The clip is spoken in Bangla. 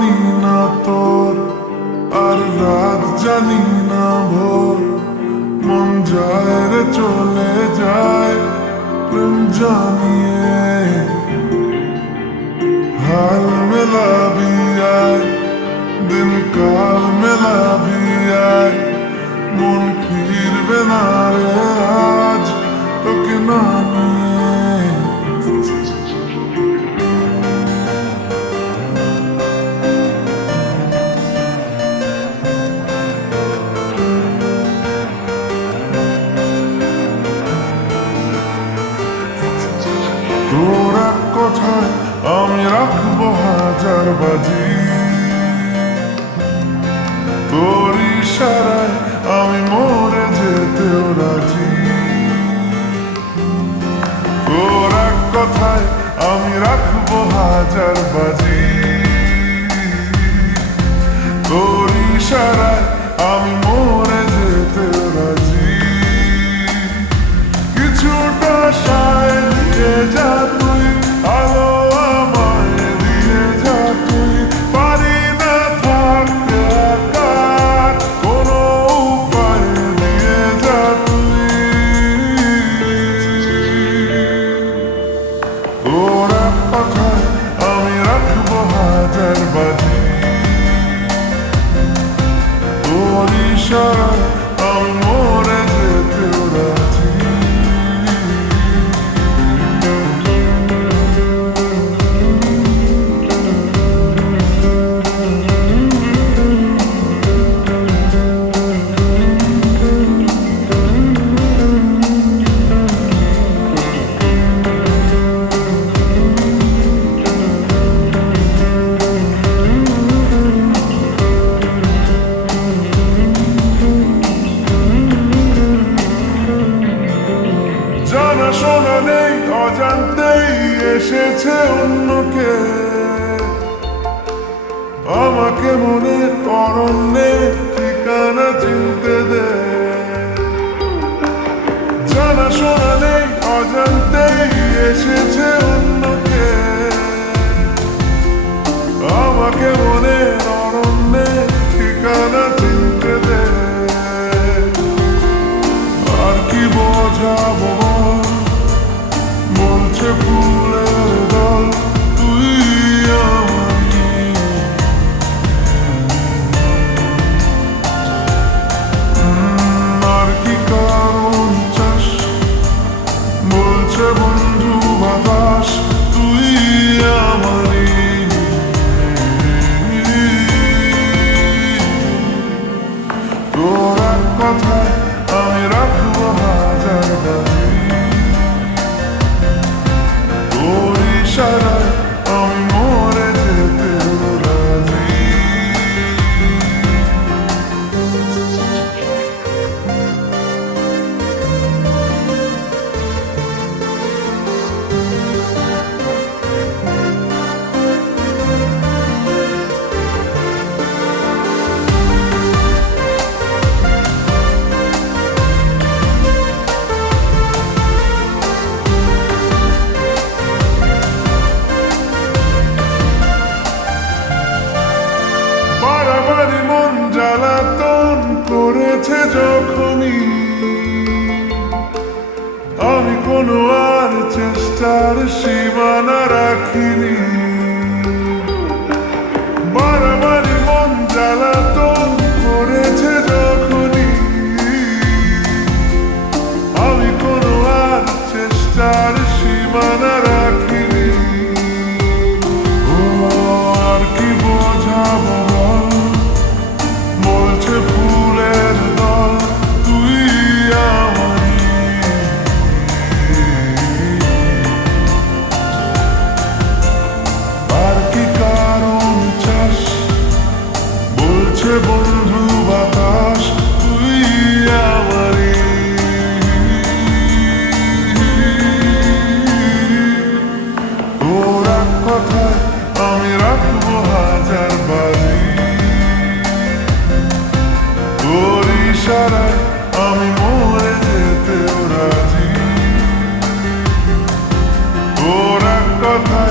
জানি না তোর, আর রাত জানি না ভোর, মন যায় রে চলে যায় প্রেম জানিয়ে। হাল মেলাবি আয়, দিন কাল মেলাবি আয়, মন ফিরবে না রে আজ তোকে না নিয়ে। তোর এক কথায় আমি রাখবো হাজার বাজি, তোর ইশারায় আমি মরে যেতেও রাজি। তোর এক কথায় আমি রাখবো হাজার বাজি, তোর ইশারায় আমি মরে যেতেও রাজি। কিছুটা সায় দিয়ে যা তুই, আলো আমায় দিয়ে যা তুই, পারি না থাকতে একা, কোনো উপায় দিয়ে যা তুই। তোর এক কথায় আমি রাখবো হাজার বাজি, তোর ইশারায় আমি মরে যেতেও রাজি। জানা শোনা নেই, অজান্তেই এসেছে অন্যকে, আমাকে মনে অরণ্যে ঠিকানা চিনতে দে। জানা শোনা নেই, অজান্তেই এসেছে অন্যকে, আমাকে মনে অরণ্যে ঠিকানা চিনতে দে। আর কি বোঝাবো বলছে ফুলের দল, তুই আমারই। আর কি কারণ চাস বলছে বন্ধু বাতাস, তুই আমারই। তোর এক কথায় আমি রাখবো হাজার বাজি, তোর ইশারায় আমি মরে যেতেও রাজি। বাড়াবাড়ি মন জ্বালাতন করেছে যখনই, আমি কোনো আর চেষ্টার সীমানা রাখিনি। বাড়াবাড়ি মন জ্বালাতন করেছে যখনই, আমি কোনো আর চেষ্টার সীমানা রাখিনি। ও আর কি বোঝাবো বলছে ফুলের দল, তুই আমারই। আর কি কারণ চাস বলছে বন্ধু বাতাস, তুই আমারই। তোর এক কথায় আমি রাখবো হাজার বাজি, তোর ইশারায় আমি মরে যেতেও রাজি। তোর এক কথায়